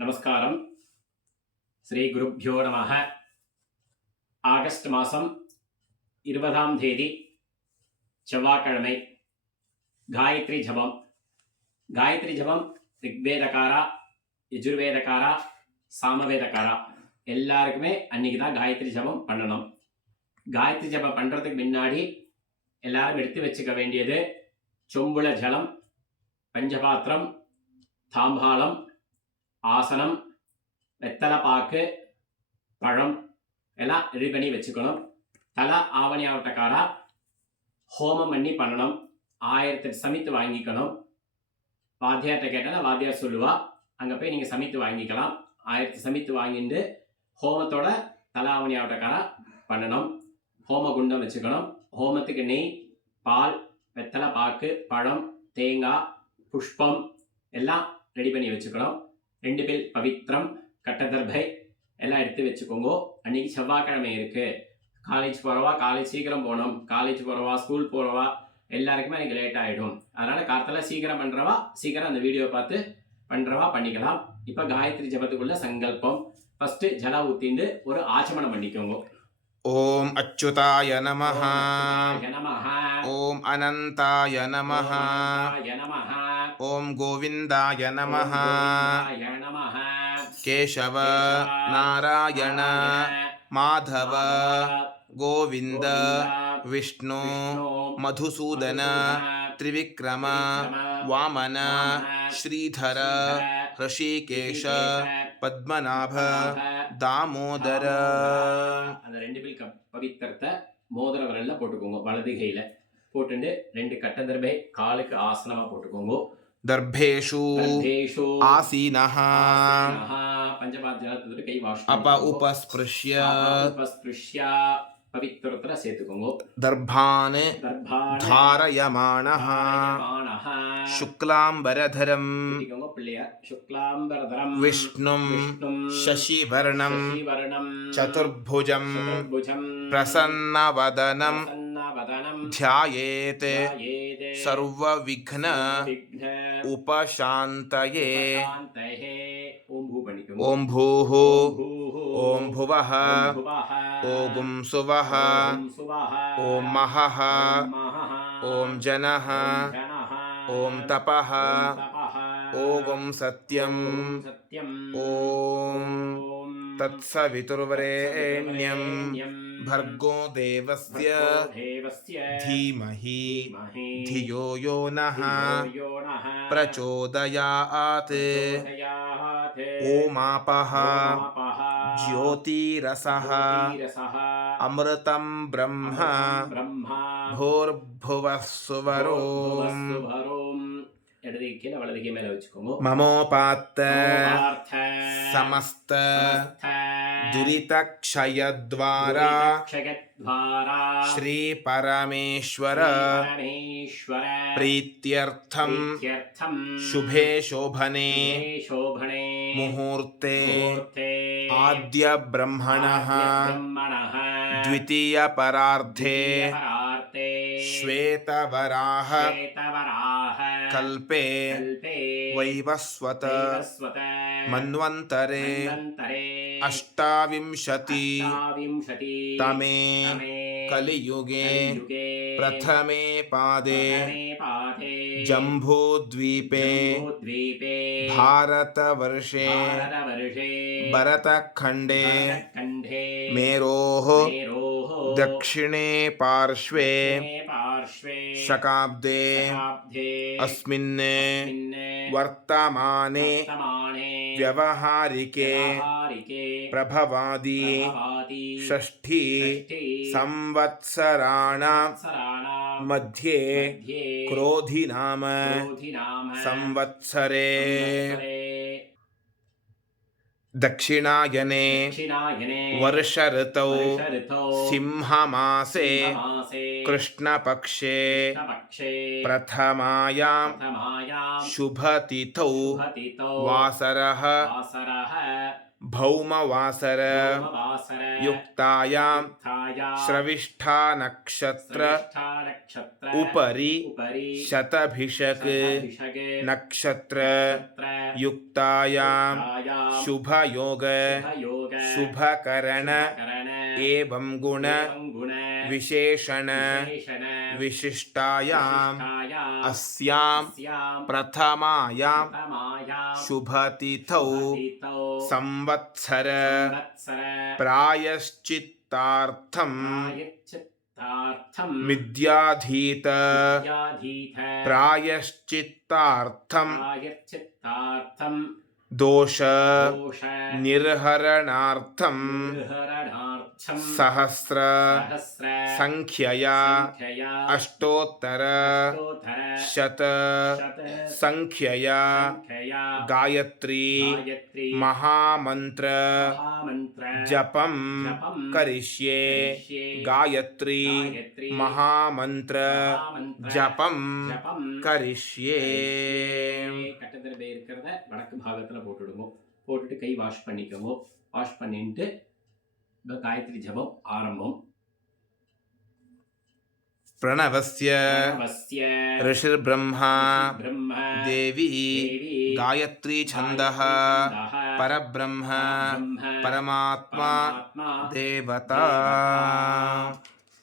நமஸ்காரம். ஸ்ரீ குருப்யோ நமः. ஆகஸ்ட் மாதம் 20ஆம் தேதி செவ்வாய்க்கிழமை. காயத்ரி ஜபம். காயத்ரி ஜபம் ரிக்வேதக்காரா, யஜுர்வேதக்காரா, சாமவேதக்காரா எல்லாருக்குமே அன்றைக்கி தான் காயத்ரி ஜபம் பண்ணணும். காயத்ரி ஜபம் பண்ணுறதுக்கு முன்னாடி எல்லாரும் எடுத்து வச்சுக்க வேண்டியது சொம்புல ஜலம், பஞ்சபாத்திரம், தாம்பாளம், ஆசனம், வெத்தலை பாக்கு, பழம் எல்லாம் ரெடி பண்ணி வச்சுக்கணும். தலை ஆவணி ஆவட்டக்காரா ஹோமம் பண்ணி பண்ணணும். 1008 சமித்து வாங்கிக்கணும். வாத்தியார்கிட்ட கேட்டால் வாத்தியார் சொல்லுவா, அங்கே போய் நீங்கள் சமித்து வாங்கிக்கலாம். 1000 சமித்து வாங்கிட்டு ஹோமத்தோட தலை ஆவணி ஆவட்டக்காரா பண்ணணும். ஹோம குண்டம் வச்சுக்கணும். ஹோமத்துக்கு நெய், பால், வெத்தலை பாக்கு, பழம், தேங்காய், புஷ்பம் எல்லாம் ரெடி பண்ணி வச்சுக்கணும். 2 பில் பவித்திரம், கட்டதர்பை எல்லாம் எடுத்து வச்சுக்கோங்க. அன்றைக்கி செவ்வாய்க்கிழமை இருக்குது. காலேஜ் போகிறவா காலேஜ் சீக்கிரம் போகணும், காலேஜ் போகிறவா ஸ்கூல் போகிறவா எல்லாருக்குமே அன்றைக்கி லேட் ஆகிடும். அதனால் காலத்தில் சீக்கிரம் பண்ணுறவா சீக்கிரம் அந்த வீடியோ பார்த்து பண்ணுறவா பண்ணிக்கலாம். இப்போ காயத்ரி ஜபத்துக்குள்ள சங்கல்பம். ஃபஸ்ட்டு ஜல ஊற்றிண்டு ஒரு ஆச்சமனம் பண்ணிக்கோங்க. ஓம் அச்சுதாய நமஹ, ஓம் அனந்தாய நமஹ, ஓம் கோவிந்தாய நமஹ, கேசவ நாராயண மாதவ கோவிந்த விஷ்ணு மதுசூதன திரிவிக்ரம வாமன ஸ்ரீதர ரிஷிகேஷ பத்மநாப தாமோதர. அந்த 2 பில் பவித்திரத்தை மோதிர விரல்ல போட்டுக்கோங்க. வலது கையில போட்டுட்டு 2 கட்டதர்பை காலுக்கு ஆசனமா போட்டுக்கோங்க. தர்பேஷு ஆசீனஹ பஞ்சபாத் ஜலத்தோட கை வாஷ் உபஸ்பிருஷ்ய பவித்திரத்துல சேர்த்துக்கோங்க. தர்பான் தாரயமானஹ சுக்லாம்பரதரம் விஷ்ணும் சசிவர்ணம் சதுர்புஜம் பிரசன்னவதனம் த்யாயேத் சர்வவிக்ன உபசாந்தயே. ஓம் பூஹ ஓம் புவஹ ஓம் சுவஹ ஓம் மஹஹ ஓம் ஜனஹ ஓம் தபஹ ஓம் சத்யம் ஓம் தத்சவிதுர்வரேண்யம் भर्गो देवस्य धीमहि धियो यो नः प्रचोदयात्. ओमापः ज्योतिरसः अमृतं ब्रह्म भूर्भुवः सुवरोम्. ममोपात्त समस्त दुरितक्षयद्वारा श्री परमेश्वर प्रीत्यर्थं शुभे शोभने मुहूर्ते आद्य ब्रह्मणः द्वितीय परार्धे श्वेतवराह कल्पे वैवस्वत मन्वन्तरे 28 तमे कलियुगे प्रथमे पादे जम्बूद्वीपे भारतवर्षे भरतखण्डे मेरोः दक्षिणे पार्श्वे शकाब्दे अस्मिन् वर्तमाने व्यवहारिके प्रभवादि षष्ठी संवत्सराणां मध्ये क्रोधिनाम संवत्सरे दक्षिणायने वर्ष ऋतौ सिंहमासे कृष्णपक्षे प्रथमायां शुभतिथौ वासरः भौमवासर वासर युक्तायां युक्तायां श्रविष्ठा नक्षत्र श्रेष्ठा नक्षत्र उपरि उपरि शतभिषक शतभिषगे नक्षत्र नक्षत्र युक्तायां युक्तायां शुभयोग शुभयोग शुभकरण शुभकरण एवं गुण एवं गुण विशेषण विशेषण विशिष्टायां विशिष्टायाम् अस्यां अस्यां प्रथमायां प्रथमायां शुभतिथौ शुभतिथौ संवत्सर संवत्सर प्रायश्चित्तार्थं प्रायश्चित्तार्थं विद्याधीत विद्याधीत प्रायश्चित्तार्थं प्रायश्चित्तार्थं दोष दोष निर्हरणार्थं निर्हरणार्थं सहस्र सहस्र संख्यया संख्यया अष्टोत्तर अष्टोत्तर शत शत संख्यया संख्यया गायत्री गायत्री महामंत्र महामन्त्र जपं जपं करिष्ये करिष्ये गायत्री गायत्री महामंत्र महामन्त्र जपं जपं करिष्ये கட்டத்திரபே இருக்கிறத வடக்கு பாகத்துல போட்டுடுங்க. போட்டுட்டு கை வாஷ் பண்ணிக்கோங்க. வாஷ் பண்ணிட்டு காயத்ரி ஜபம் ஆரம்பம். प्रणवस्य வஸ்ய ऋषिर्ब्रह्मा பிரம்ம देवी தேவி गायत्री छन्दः छन्दः परब्रह्म ब्रह्म परमात्मा பரமாத்மா देवता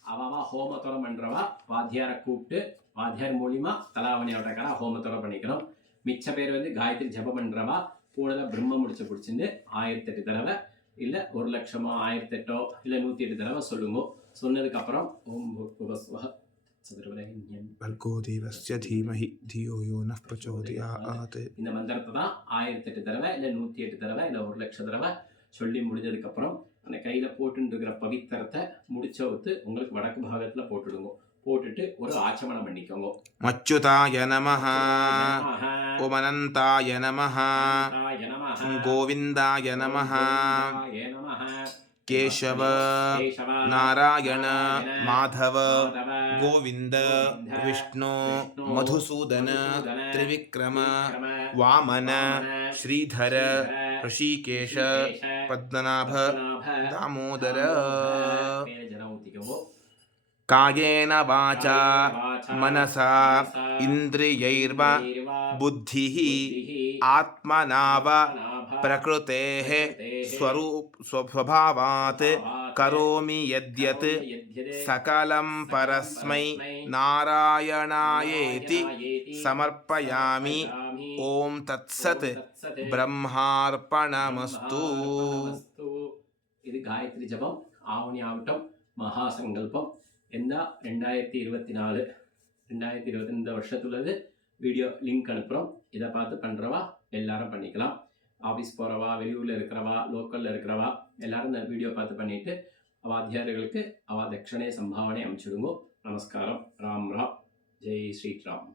அவ ஹோமத்தோரம் பண்றவா வாத்தியாரை கூப்பிட்டு வாத்தியார் மூலியமா தலாவணி ஆட்டக்காரா ஹோமத்தோரம் பண்ணிக்கணும். மிச்ச பேர் வந்து காயத்ரி ஜபம் பண்றவா கூடல பிரம்ம முடிச்ச பிடிச்சிருந்து 1008 தடவை இல்ல 1,00,000 1008 இல்ல 108 தடவை சொல்லுங்க. சொன்னதுக்கு அப்புறம் ஓம் பூர்வஸ்வஹ சதுர்வரேண்யம் भर्गो देवस्य धीमहि धियो यो नः प्रचोदयात् இந்த மந்திரத்தை தான் 1008 தடவை இல்ல 108 தடவை இல்ல 1,00,000 தடவை சொல்லி முடிஞ்சதுக்கு அப்புறம் அந்த கையில போட்டுட்டு இருக்கிற பவித்திரத்தை முடிச்சவுத்து உங்களுக்கு வடக்கு பாகத்துல போட்டுடுங்க. போட்டுட்டு ஒரு ஆச்சமனம் பண்ணிக்கோங்க. अच्युताय नमः நமஹ ॐ अनन्ताय नमः தாய நமஹ गोविन्दाय नमः கோவிந்தாய நமஹ केशव கேசவ नारायण நாராயண माधव மாதவ गोविन्द गोविन्द विष्णु विष्णु मधुसूदन मधुसूदन त्रिविक्रम விக்ரம वामन वामन श्रीधर श्रीधर ऋषिकेश ऋषिकेश पद्मनाभ பத்மநாப दामोदर மேல ஜலம் ஊத்திக்கோங்க. कायेन वाचा வாசா मनसा इन्द्रियैर्वा बुद्धिः आत्मनाव प्रकृतेः स्वभावात् करोमि यद्यत् सकलं परस्मै नारायणायेति समर्पयामि ॐ तत्सत् ब्रह्मार्पणमस्तु இது காயத்ரி ஜபம் ஆவணி ஆவட்டம் மகாசங்கல்பம் எந்த 2024 இந்த வருஷத்துள்ளது வீடியோ லிங்க் அனுப்புகிறோம். இதை பார்த்து பண்ணுறவா எல்லாரும் பண்ணிக்கலாம். ஆஃபீஸ் போகிறவா வெளியூரில் இருக்கிறவா லோக்கலில் இருக்கிறவா எல்லாரும் இந்த வீடியோ பார்த்து பண்ணிவிட்டு வாத்தியார்களுக்கு அவ தட்சணை சம்பாவனை அமைச்சிடுங்கோ. நமஸ்காரம். ராம் ராம். ஜெய் ஸ்ரீராம்.